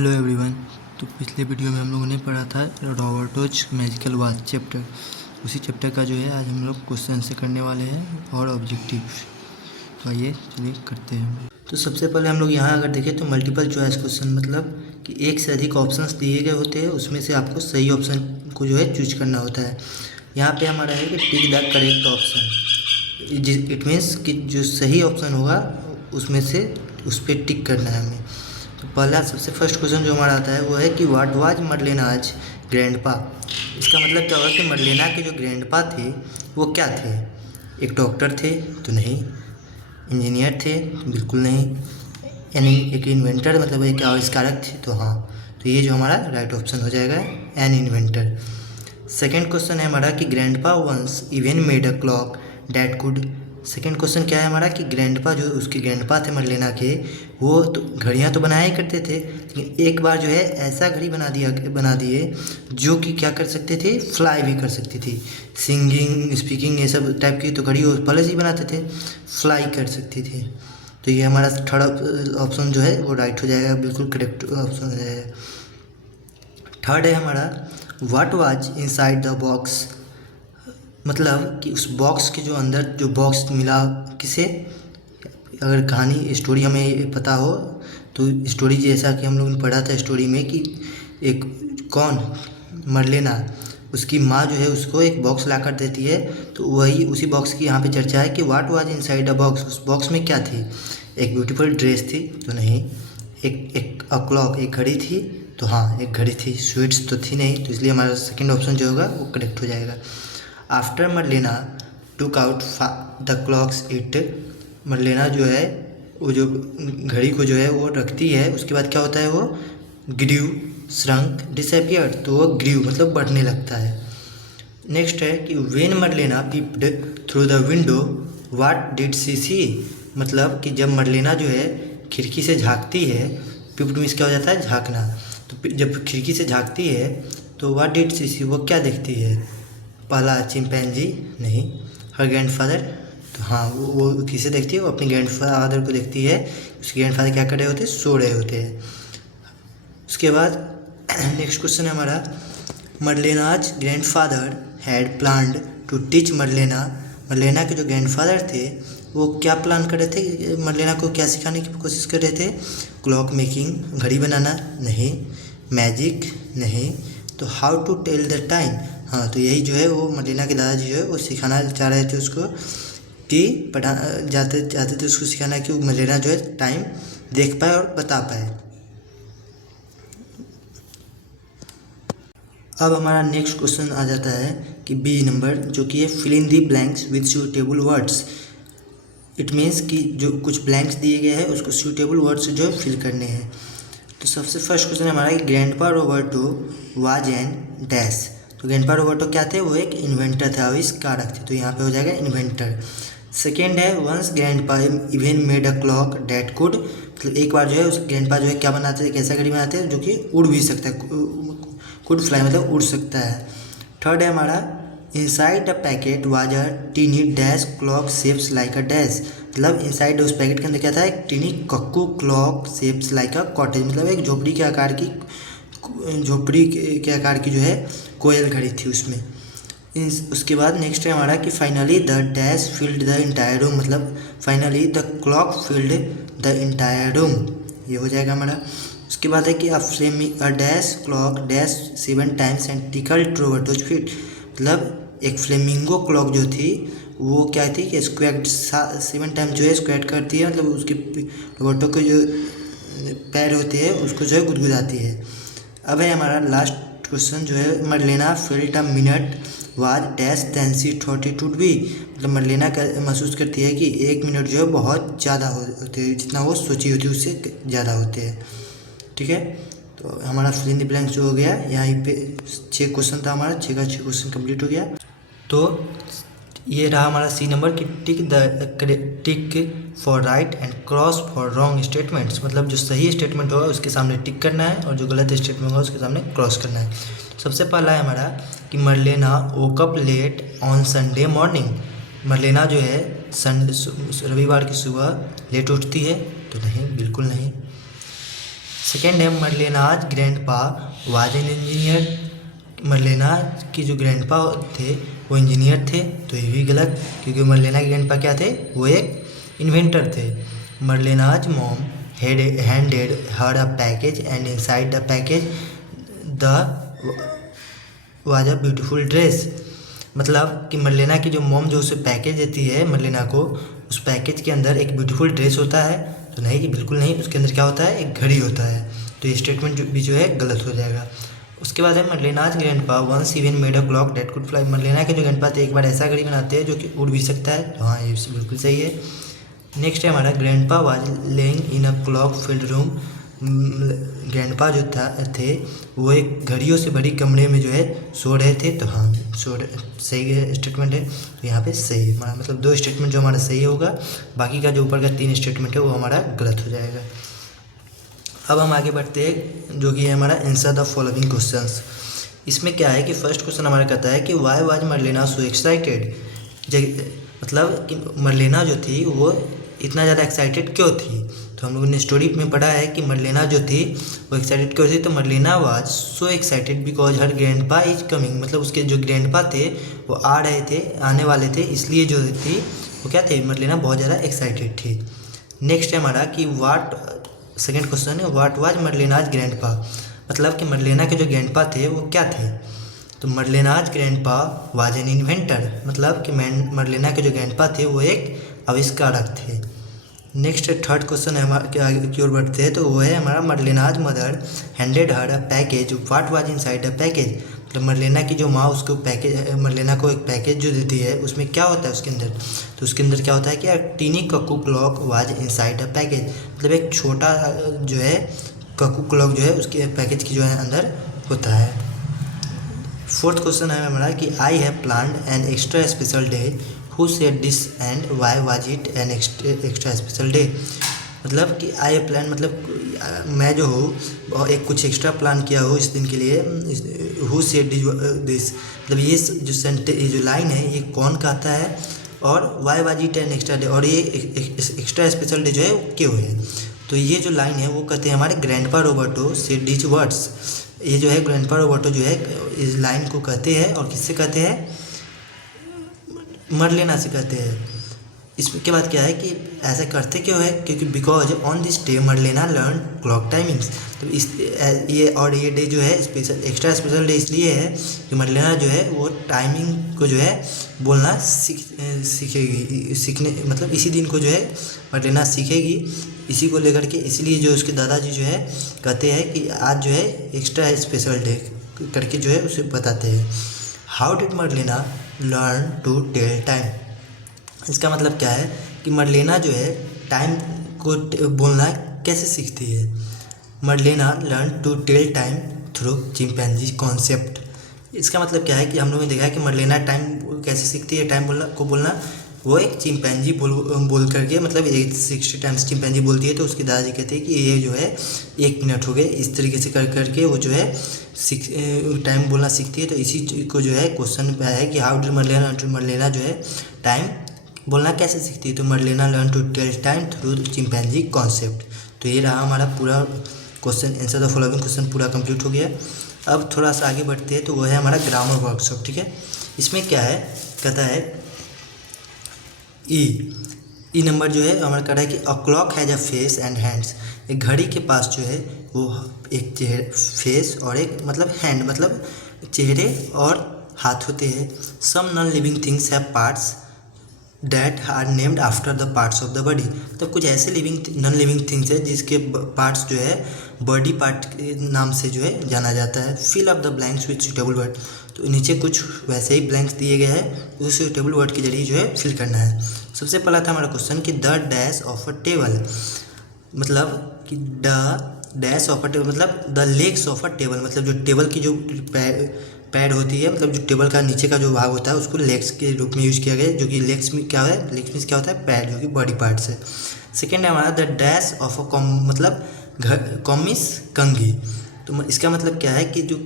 Hello everyone. तो पिछले video में हम लोगों ने पढ़ा था रॉबर्टोज मैजिकल वॉच चैप्टर। उसी चैप्टर का जो है आज हम लोग क्वेश्चन से करने वाले हैं और ऑब्जेक्टिव। तो आइए चलिए करते हैं। तो सबसे पहले हम लोग यहाँ अगर देखें तो मल्टीपल चॉइस क्वेश्चन मतलब कि एक से अधिक ऑप्शंस दिए गए होते हैं, उसमें से आपको सही ऑप्शन को जो है चूज करना होता है। यहाँ पे हमारा है कि tick the correct option. It means कि जो सही ऑप्शन होगा उसमें से उस पर टिक करना है हमें। तो पहला सबसे फर्स्ट क्वेश्चन जो हमारा आता है वो है कि व्हाट वाज मरलेनाज ग्रैंडपा। इसका मतलब क्या होगा कि मरलेना के जो ग्रैंडपा थे वो क्या थे? एक डॉक्टर थे तो नहीं, इंजीनियर थे तो बिल्कुल नहीं, यानी एक इन्वेंटर मतलब एक आविष्कारक थे तो हाँ। तो ये जो हमारा राइट ऑप्शन हो जाएगा एन इन्वेंटर। सेकेंड क्वेश्चन है हमारा कि grandpa once even made a clock that could. Second question क्या है हमारा कि ग्रैंडपा जो उसके ग्रैंडपा थे मरलेना के, वो तो घड़ियाँ तो बनाया ही करते थे, लेकिन एक बार जो है ऐसा घड़ी बना दिए जो कि क्या कर सकते थे, फ्लाई भी कर सकती थी। सिंगिंग स्पीकिंग ये सब टाइप की तो घड़ी वो पहले से ही बनाते थे, फ्लाई कर सकती थी। तो ये हमारा थर्ड ऑप्शन जो है वो राइट हो जाएगा, बिल्कुल करेक्ट ऑप्शन हो जाएगा। थर्ड है हमारा what was inside the box. मतलब कि उस बॉक्स के जो अंदर जो बॉक्स मिला किसे, अगर कहानी स्टोरी हमें पता हो तो स्टोरी जैसा कि हम लोगों ने पढ़ा था स्टोरी में कि एक कौन मरलेना उसकी माँ जो है उसको एक बॉक्स ला कर देती है, तो वही उसी बॉक्स की यहाँ पे चर्चा है कि what was inside the box. उस बॉक्स में क्या थी? एक ब्यूटीफुल ड्रेस थी तो नहीं, एक क्लॉक एक घड़ी थी तो हाँ एक घड़ी थी, स्वीट्स तो थी नहीं, तो इसलिए हमारा सेकेंड ऑप्शन जो होगा वो करेक्ट हो जाएगा। After Marlena took out the clocks it. Marlena जो है वो जो घड़ी को जो है वो रखती है, उसके बाद क्या होता है वो ग्रीव श्रंक डिसअपियर, तो वो ग्रीव मतलब बढ़ने लगता है। नेक्स्ट है कि when Marlena peeped through the window what did she see. मतलब कि जब मरलेना जो है खिड़की से झांकती है, पीप्ड मीन्स क्या हो जाता है झांकना, तो जब खिड़की से झांकती है तो व्हाट डिड शी सी वो क्या देखती है? पहला चिंपैंजी नहीं, हर ग्रैंडफादर, तो हाँ वो किसे देखती है? वो अपने ग्रैंडफादर को देखती है। उसके ग्रैंडफादर क्या कर रहे होते हैं? सो रहे होते हैं। उसके बाद नेक्स्ट क्वेश्चन है हमारा Marlena's grandfather had planned to teach Marlena. Marlena के जो ग्रैंडफादर थे वो क्या प्लान कर रहे थे? मरलेना को क्या सिखाने की कोशिश कर रहे थे? क्लॉक मेकिंग घड़ी बनाना नहीं, मैजिक नहीं, तो how to tell the time. हाँ तो यही जो है वो मरलेना के दादाजी जो है वो सिखाना चाह रहे थे उसको कि चाहते थे उसको सिखाना कि मरलेना जो है टाइम देख पाए और बता पाए। अब हमारा नेक्स्ट क्वेश्चन आ जाता है कि बी नंबर, जो कि है fill in the blanks with suitable words. It means कि जो कुछ ब्लैंक्स दिए गए हैं उसको सूटेबल वर्ड्स से जो है फिल करने हैं। तो सबसे फर्स्ट क्वेश्चन है हमारा grandpa Roberto was an dash. तो ग्रैंडपा रॉबर्टो क्या थे? वो एक इन्वेंटर थे, आविष्कारक थे, तो यहाँ पे हो जाएगा इन्वेंटर। सेकेंड है once grandpa even made a clock that could. मतलब एक बार जो है उस ग्रैंडपा जो है क्या बनाते थे, कैसा घड़ी बनाते हैं जो कि उड़ भी सकता है, कुड फ्लाई मतलब उड़ सकता है। थर्ड है हमारा inside the packet was a tiny dash clock shapes like a dash. मतलब इनसाइड उस पैकेट के अंदर क्या था? एक tiny cuckoo clock shapes like a cottage, मतलब एक झोपड़ी के आकार की जो है कोयल घड़ी थी उसमें। उसके बाद नेक्स्ट है हमारा कि finally the dash filled the entire room. मतलब finally the clock filled the entire room, ये हो जाएगा हमारा। उसके बाद है कि a dash clock dash 7 times and tickled Roberto's feet. मतलब एक फ्लेमिंगो क्लॉक जो थी वो क्या थी कि स्क्वायर 7 टाइम जो है स्क्वायर करती है, मतलब उसके रॉबर्टो के जो पैर होते हैं उसको जो है गुदगुदाती है। अब है हमारा लास्ट क्वेश्चन जो है Marlena felt a minute was dash then she thought it would be. मतलब मरलेना महसूस करती है कि 1 मिनट जो है बहुत ज़्यादा होते हैं, जितना वो सोची होती है उससे ज़्यादा होते हैं। ठीक है, तो हमारा फिल इन द ब्लैंक्स जो हो गया, यहाँ पे 6 क्वेश्चन था हमारा, 6 का 6 क्वेश्चन कंप्लीट हो गया। तो ये रहा हमारा सी नंबर कि tick for right and cross for wrong statements. मतलब जो सही स्टेटमेंट होगा उसके सामने टिक करना है और जो गलत स्टेटमेंट होगा उसके सामने क्रॉस करना है। सबसे पहला है हमारा कि Marlena woke up late on Sunday morning. Marlena जो है रविवार की सुबह लेट उठती है तो नहीं, बिल्कुल नहीं। सेकेंड है Marlena's grandpa was an engineer. Marlena की जो ग्रैंडपा थे वो इंजीनियर थे, तो ये भी गलत, क्योंकि मरलेना के ग्रैंडपा क्या थे, वो एक इन्वेंटर थे। मरलेनाज mom handed her a package and inside the package the was a beautiful dress। मतलब कि मरलेना की जो मॉम जो उसे पैकेज देती है मरलेना को, उस पैकेज के अंदर एक ब्यूटीफुल ड्रेस होता है। तो नहीं, कि बिल्कुल नहीं, उसके अंदर क्या होता है, एक घड़ी होता है। तो ये स्टेटमेंट भी जो है गलत हो जाएगा। उसके बाद है Marlena's grandpa once even made a clock that could fly. Marlena के जो ग्रैंडपा थे एक बार ऐसा घड़ी बनाते हैं जो कि उड़ भी सकता है। तो हाँ, ये बिल्कुल सही है। नेक्स्ट है हमारा grandpa was laying in a clock field room. Grandpa जो थे वो एक घड़ियों से भरी कमरे में जो है सो रहे थे। तो हाँ, सही है स्टेटमेंट है। तो यहाँ पे सही है हमारा, मतलब 2 स्टेटमेंट जो हमारा सही होगा, बाकी का जो ऊपर का 3 स्टेटमेंट है वो हमारा गलत हो जाएगा। अब हम आगे बढ़ते हैं, जो कि है हमारा आंसर द फॉलोइंग क्वेश्चंस। इसमें क्या है कि फर्स्ट क्वेश्चन हमारा कहता है कि why was Marlena so excited. मतलब कि मरलेना जो थी वो इतना ज़्यादा एक्साइटेड क्यों थी। तो हम लोगों ने स्टोरी में पढ़ा है कि मरलेना जो थी वो एक्साइटेड क्यों थी। तो Marlena was so excited because her grandpa is coming. मतलब उसके जो ग्रैंडपा थे वो आ रहे थे, आने वाले थे, इसलिए जो थी वो क्या थे, मरलेना बहुत ज़्यादा एक्साइटेड थी। नेक्स्ट है हमारा कि सेकेंड क्वेश्चन है व्हाट वाज मरलेनाज ग्रैंडपा। मतलब कि मरलेना के जो ग्रैंडपा थे वो क्या थे। तो मरलेनाज ग्रैंडपा वाज एन इन्वेंटर। मतलब कि मरलेना के जो ग्रैंडपा थे वो एक आविष्कारक थे। नेक्स्ट थर्ड क्वेश्चन है हमारे की ओर बढ़ते हैं, तो वो है हमारा Marlena's mother handed her a package what was inside the package. मतलब मरलेना की जो माँ उसको मरलेना को एक पैकेज जो देती है उसमें क्या होता है उसके अंदर। तो उसके अंदर क्या होता है कि tiny cuckoo clock was inside the package. मतलब एक छोटा जो है कक्कू क्लॉक जो है उसके पैकेज की जो है अंदर होता है। फोर्थ क्वेश्चन है हमारा कि I have planned an extra special day who said this and why was it an extra special day. मतलब कि आई हैव प्लान, मतलब मैं जो हूँ एक कुछ एक्स्ट्रा प्लान किया हो इस दिन के लिए। हु सेड दिस, मतलब ये जो लाइन है ये कौन कहता है, और why was it an extra day, और ये एक्स्ट्रा स्पेशल डे जो है क्यों है। तो ये जो लाइन है वो कहते हैं हमारे grandpa Roberto said this words. ये जो है ग्रैंडपा रॉबर्टो जो है इस लाइन को कहते हैं, और किससे कहते हैं, मरलेना से कहते हैं। इसके बाद क्या है कि ऐसा करते क्यों है, क्योंकि because on this day Marlena learn clock timings. तो ये डे जो है स्पेशल एक्स्ट्रा स्पेशल डे इसलिए है कि मरलेना जो है वो टाइमिंग को जो है बोलना सीखने, मतलब इसी दिन को जो है मरलेना सीखेगी। इसी को लेकर के इसलिए जो उसके दादाजी जो है कहते हैं कि आज जो है एक्स्ट्रा स्पेशल डे करके जो है उसे बताते हैं। How did Marlena learn to tell time. इसका मतलब क्या है कि मरलेना जो है टाइम को बोलना कैसे सीखती है। Marlena learn to tell time through chimpanzee concept. इसका मतलब क्या है कि हम लोगों ने देखा है कि मरलेना टाइम कैसे सीखती है, टाइम बोलना वो एक चिंपैंजी बोल करके, मतलब 60 टाइम्स चिंपैंजी बोलती है। तो उसके दादाजी कहते हैं कि ये जो है 1 मिनट हो गए, इस तरीके से कर करके वो जो है टाइम बोलना सीखती है। तो इसी को जो है क्वेश्चन पे है कि हाउ डिड मरलेना जो है टाइम बोलना कैसे सीखती है। तो Marlena learn to tell time through chimpanzee concept. तो ये रहा हमारा पूरा question, answer the following question पूरा कंप्लीट हो गया। अब थोड़ा सा आगे बढ़ते हैं, तो वो है हमारा ग्रामर वर्कशॉप। ठीक है, इसमें क्या है, कहता है ई नंबर जो है हमारा कह रहा है कि a clock has a face and hands. एक घड़ी के पास जो है वो एक फेस और एक मतलब हैंड, मतलब चेहरे और हाथ होते हैं। Some non living things have parts that are named after the parts of the body. तो कुछ ऐसे नॉन लिविंग थिंग्स है जिसके पार्ट्स जो है बॉडी पार्ट के नाम से जो है जाना जाता है। Fill up the blanks with suitable word. तो नीचे कुछ वैसे ही ब्लैंक्स दिए गए हैं, उस सुटेबल वर्ड के जरिए जो है फिल करना है। सबसे पहला था हमारा क्वेश्चन कि the dash of a table. मतलब कि the dash of a table मतलब the legs of a table. मतलब जो टेबल की जो पैड होती है, मतलब जो टेबल का नीचे का जो भाग होता है उसको लेग्स के रूप में यूज़ किया गया है, जो कि लेग्स में क्या है, लेग्स में क्या होता है, पैड, जो कि बॉडी पार्ट्स है। सेकेंड है हमारा द डैश ऑफ अ मतलब कॉमिस कंघी। तो इसका मतलब क्या है कि जो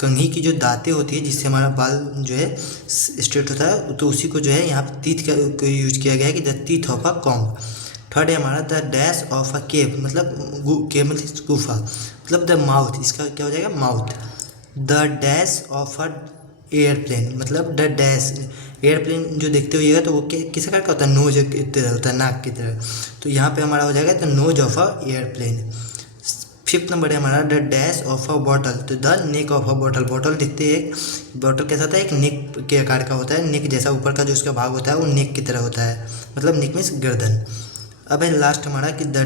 कंघी की जो दांतें होती है जिससे हमारा बाल जो है स्ट्रेट होता है, तो उसी को जो है यहाँ पर टीथ का यूज किया गया है कि the teeth of a comb. Third है हमारा द डैश ऑफ अ केव, मतलब केव मतलब गुफा, मतलब द माउथ, इसका क्या हो जाएगा mouth. The dash of a airplane, मतलब द डैश, एयरप्लेन जो देखते होइएगा तो वो किस प्रकार का होता है, नोज की तरह होता है, नाक की तरह। तो यहाँ पे हमारा हो जाएगा the nose of a airplane. Fifth number है हमारा the dash of a bottle, तो the neck of a bottle. Bottle देखते हैं, बॉटल कैसा होता है, एक नेक के आकार का होता है, नेक जैसा ऊपर का जो उसका भाग होता है वो नेक की तरह होता है, मतलब नेक मीन्स गर्दन। अब है लास्ट हमारा कि the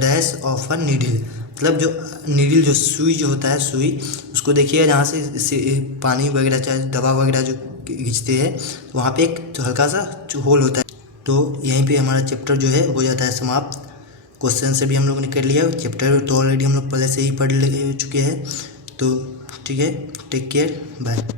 dash of a needle, मतलब जो नीडल जो सुई जो होता है, सुई उसको देखिए जहाँ से पानी वगैरह चाहे दवा वगैरह जो खींचते हैं तो वहाँ पे एक हल्का सा होल होता है। तो यहीं पे हमारा चैप्टर जो है हो जाता है समाप्त। क्वेश्चन से भी हम लोगों ने कर लिया, चैप्टर तो ऑलरेडी हम लोग पहले से ही पढ़ चुके हैं। तो ठीक है, टेक केयर, बाय।